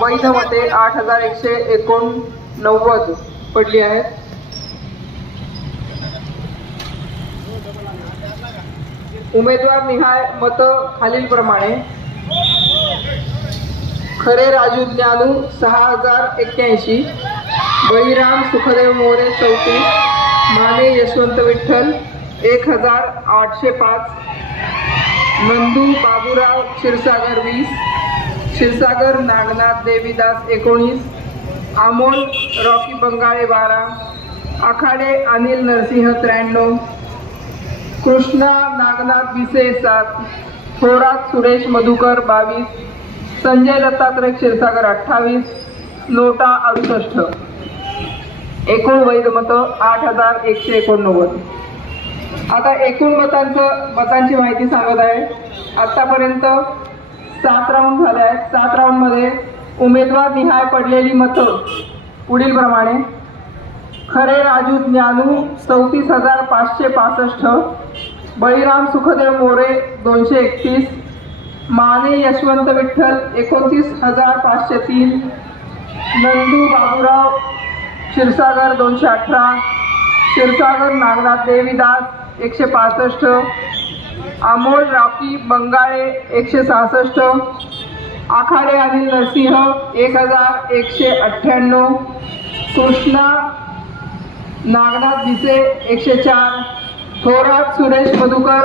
वैध मते 8189 पडली आहेत. उमेदवार निहाय मत खालीलप्रमाणे: खरे राजू ज्ञानू 6081, बळीराम सुखदेव मोरे 34, माने यशवंत विठ्ठल 1805, नंदू बाबूराव क्षीरसागर 20, क्षीरसागर नागनाथ देवीदास 19, अमोल रॉकी बंगाळे 12, आखाडे अनिल नरसिंह 93, कृष्णा नागनाथ बिसे 7, थोरात सुरेश मधुकर 22, संजय दत्तात्रय क्षीरसागर 28, नोटा 68. एकूण वैध मत 8189. आता एकूण मतांची माहिती सांगत आहे. आतापर्यंत 7 राऊंड झाले आहेत. 7 राऊंडमध्ये उमेदवार निहाय पडलेली मतं पुढील प्रमाणे: खरे राजू ज्ञानू 34565, बळीराम सुखदेव मोरे 231, माने यशवंत विठ्ठल 29503, नंदू बाबूराव क्षीरसागर 218, क्षीरसागर नागनाथ देवीदास 165, अमोल रॉकी बंगाळे 166, आखाडे अनिल नरसिंह 1198, कृष्णा नागनाथ बिसे 104, थोरात सुरेश मधुकर